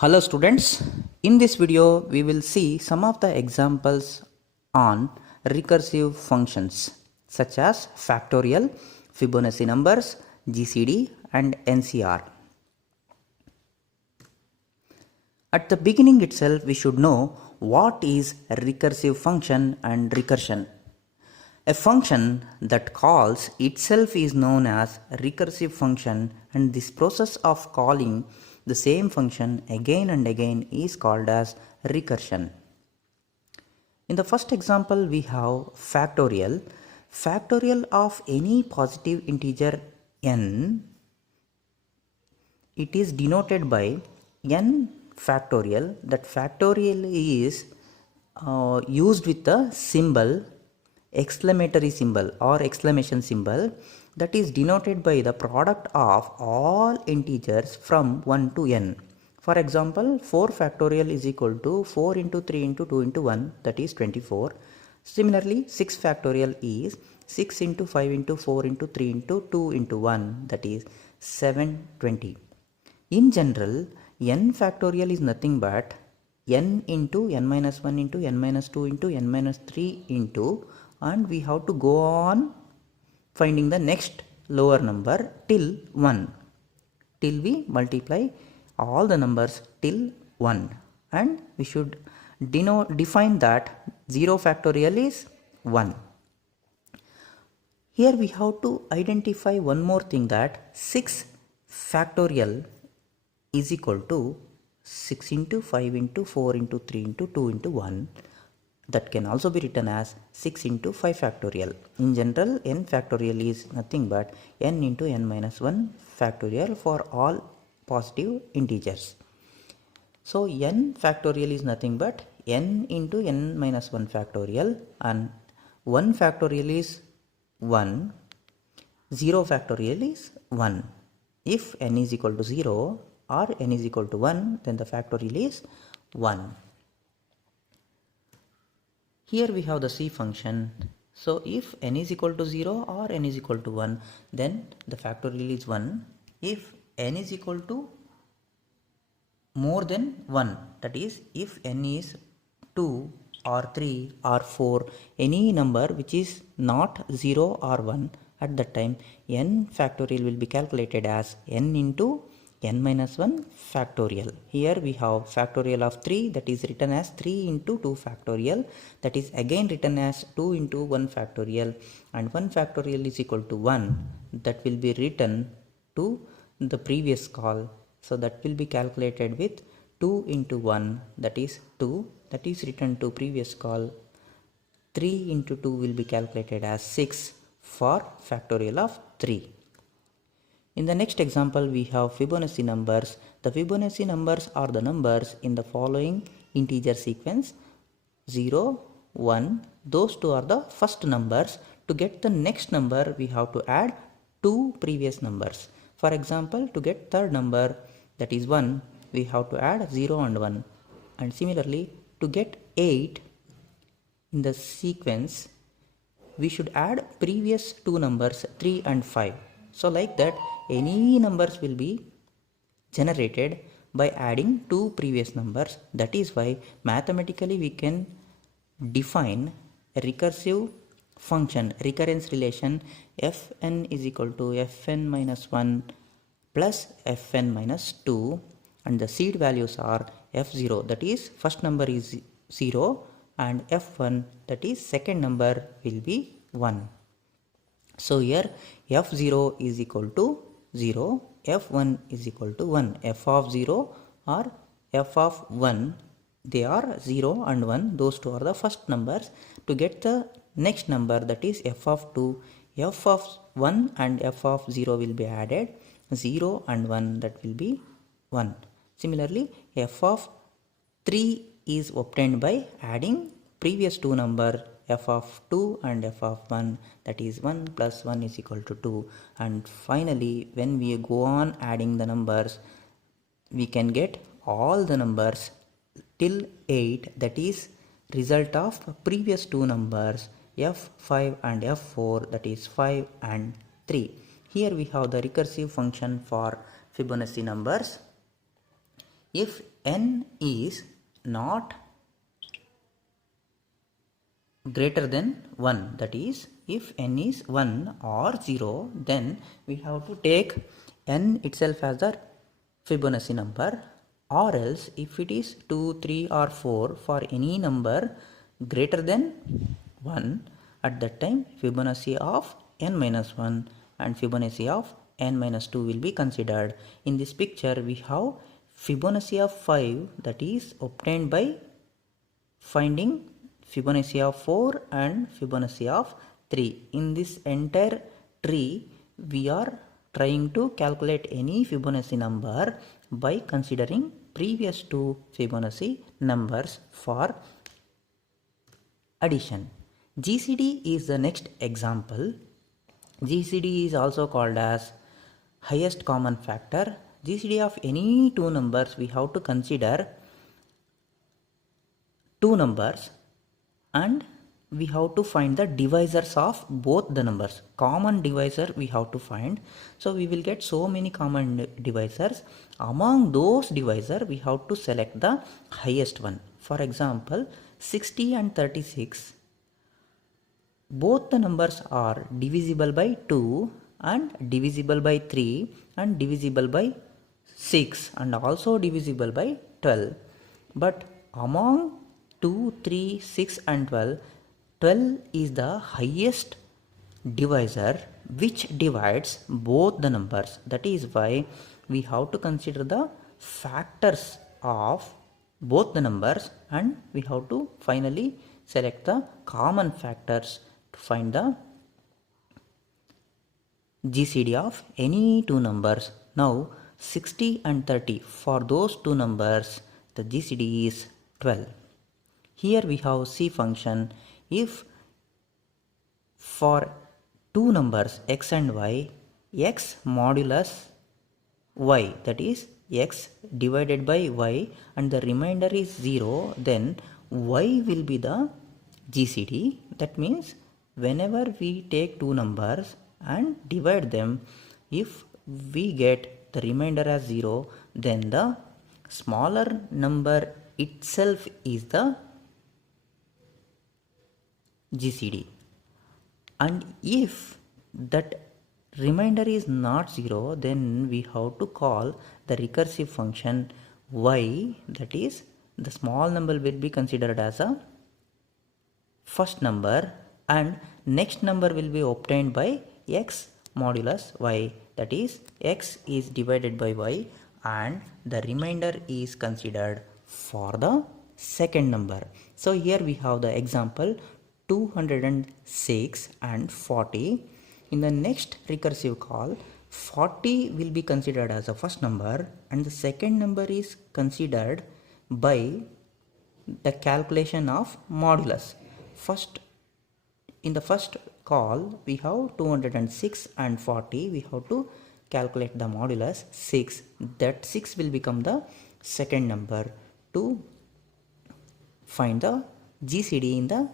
Hello students, in this video we will see some of the examples on recursive functions such as factorial, Fibonacci numbers, GCD and NCR. At the beginning itself we should know what is a recursive function and recursion. A function that calls itself is known as a recursive function, and this process of calling the same function again and again is called as recursion. In the first example we have factorial. Factorial of any positive integer n, it is denoted by n factorial. That factorial is used with the symbol exclamatory symbol or exclamation symbol, that is denoted by the product of all integers from 1 to n. For example, 4 factorial is equal to 4 into 3 into 2 into 1, that is 24. Similarly, 6 factorial is 6 into 5 into 4 into 3 into 2 into 1, that is 720. In general, n factorial is nothing but n into n minus 1 into n minus 2 into n minus 3 into, and we have to go on finding the next lower number till 1, till we multiply all the numbers till 1, and we should define that 0 factorial is 1. Here we have to identify one more thing, that 6 factorial is equal to 6 into 5 into 4 into 3 into 2 into 1. That can also be written as 6 into 5 factorial. In general, n factorial is nothing but n into n minus 1 factorial for all positive integers. So n factorial is nothing but n into n minus 1 factorial, and 1 factorial is 1, 0 factorial is 1. If n is equal to 0 or n is equal to 1, then the factorial is 1. Here we have the C function. So if n is equal to 0 or n is equal to 1, then the factorial is 1. If n is equal to more than 1, that is if n is 2 or 3 or 4, any number which is not 0 or 1, at that time n factorial will be calculated as n into n minus 1 factorial. Here we have factorial of 3, that is written as 3 into 2 factorial, that is again written as 2 into 1 factorial, and 1 factorial is equal to 1, that will be written to the previous call. So that will be calculated with 2 into 1, that is 2, that is written to previous call. 3 into 2 will be calculated as 6 for factorial of 3. In the next example, we have Fibonacci numbers. The Fibonacci numbers are the numbers in the following integer sequence: 0, 1. Those two are the first numbers. To get the next number, we have to add 2 previous numbers. For example, to get third number, that is 1, we have to add 0 and 1. And similarly, to get 8 in the sequence, we should add previous 2 numbers 3 and 5. So like that, any numbers will be generated by adding 2 previous numbers. That is why mathematically we can define a recursive function, recurrence relation, fn is equal to fn minus 1 plus fn minus 2, and the seed values are f0, that is first number is 0, and f1, that is second number will be 1. So here f0 is equal to 0, f1 is equal to 1. F of 0 or f of 1, they are 0 and 1, those two are the first numbers. To get the next number, that is f of 2, f of 1 and f of 0 will be added, 0 and 1, that will be 1. Similarly, f of 3 is obtained by adding previous 2 number, f of 2 and f of 1, that is 1 plus 1 is equal to 2. And finally, when we go on adding the numbers, we can get all the numbers till 8, that is result of previous 2 numbers f5 and f4, that is 5 and 3. Here we have the recursive function for Fibonacci numbers. If n is not greater than 1, that is if n is 1 or 0, then we have to take n itself as the Fibonacci number, or else if it is 2, 3 or 4 for any number greater than 1, at that time Fibonacci of n minus 1 and Fibonacci of n minus 2 will be considered. In this picture we have Fibonacci of 5, that is obtained by finding Fibonacci of 4 and Fibonacci of 3. In this entire tree we are trying to calculate any Fibonacci number by considering previous two Fibonacci numbers for addition. GCD is the next example. GCD is also called as highest common factor. GCD of any two numbers, we have to consider two numbers and we have to find the divisors of both the numbers. Common divisor we have to find. So we will get so many common divisors. Among those divisor we have to select the highest one. For example, 60 and 36, both the numbers are divisible by 2 and divisible by 3 and divisible by 6 and also divisible by 12. But among 2, 3, 6 and 12, 12 is the highest divisor which divides both the numbers. That is why we have to consider the factors of both the numbers and we have to finally select the common factors to find the GCD of any two numbers. Now 60 and 30, for those two numbers the GCD is 12. Here we have C function. If for two numbers x and y, x modulus y, that is x divided by y and the remainder is 0, then y will be the GCD. That means whenever we take two numbers and divide them, if we get the remainder as 0, then the smaller number itself is the GCD. And if that remainder is not 0, then we have to call the recursive function y, that is the small number will be considered as a first number and next number will be obtained by x modulus y, that is x is divided by y and the remainder is considered for the second number. So here we have the example 206 and 40. In the next recursive call, 40 will be considered as a first number and the second number is considered by the calculation of modulus. In the first call we have 206 and 40, we have to calculate the modulus 6. That 6 will become the second number to find the GCD in the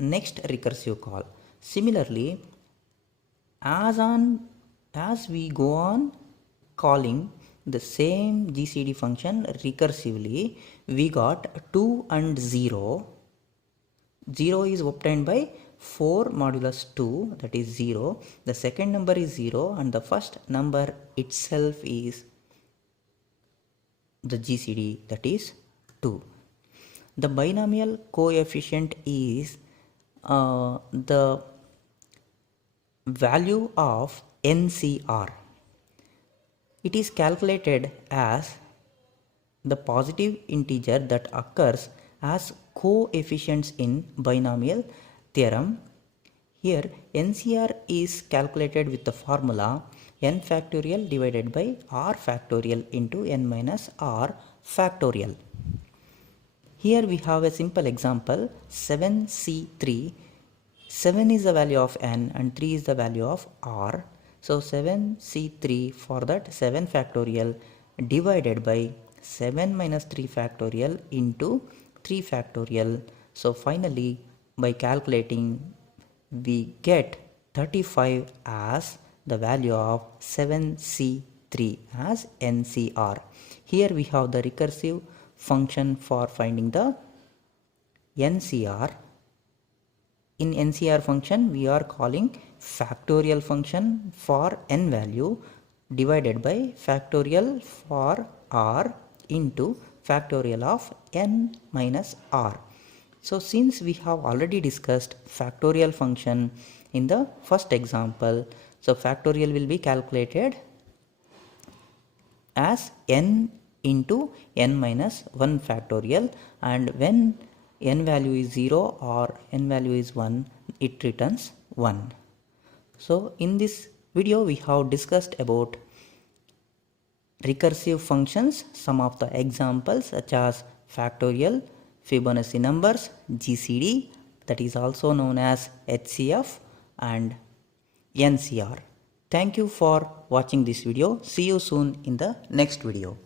next recursive call. Similarly, as we go on calling the same GCD function recursively, we got 2 and 0. 0 is obtained by 4 modulus 2, that is 0. The second number is 0 and the first number itself is the GCD, that is 2. The binomial coefficient is the value of NCR. It is calculated as the positive integer that occurs as coefficients in binomial theorem. Here NCR is calculated with the formula n factorial divided by r factorial into n minus r factorial. Here we have a simple example 7c3. 7 is the value of n and 3 is the value of r. So 7c3, for that 7 factorial divided by 7 minus 3 factorial into 3 factorial. So finally by calculating we get 35 as the value of 7c3 as NCR. Here we have the recursive function for finding the NCR. In NCR function we are calling factorial function for n value divided by factorial for r into factorial of n minus r. So since we have already discussed factorial function in the first example, so factorial will be calculated as n into n minus 1 factorial, and when n value is 0 or n value is 1, it returns 1. So in this video we have discussed about recursive functions, some of the examples such as factorial, Fibonacci numbers, GCD, that is also known as HCF, and NCR. Thank you for watching this video. See you soon in the next video.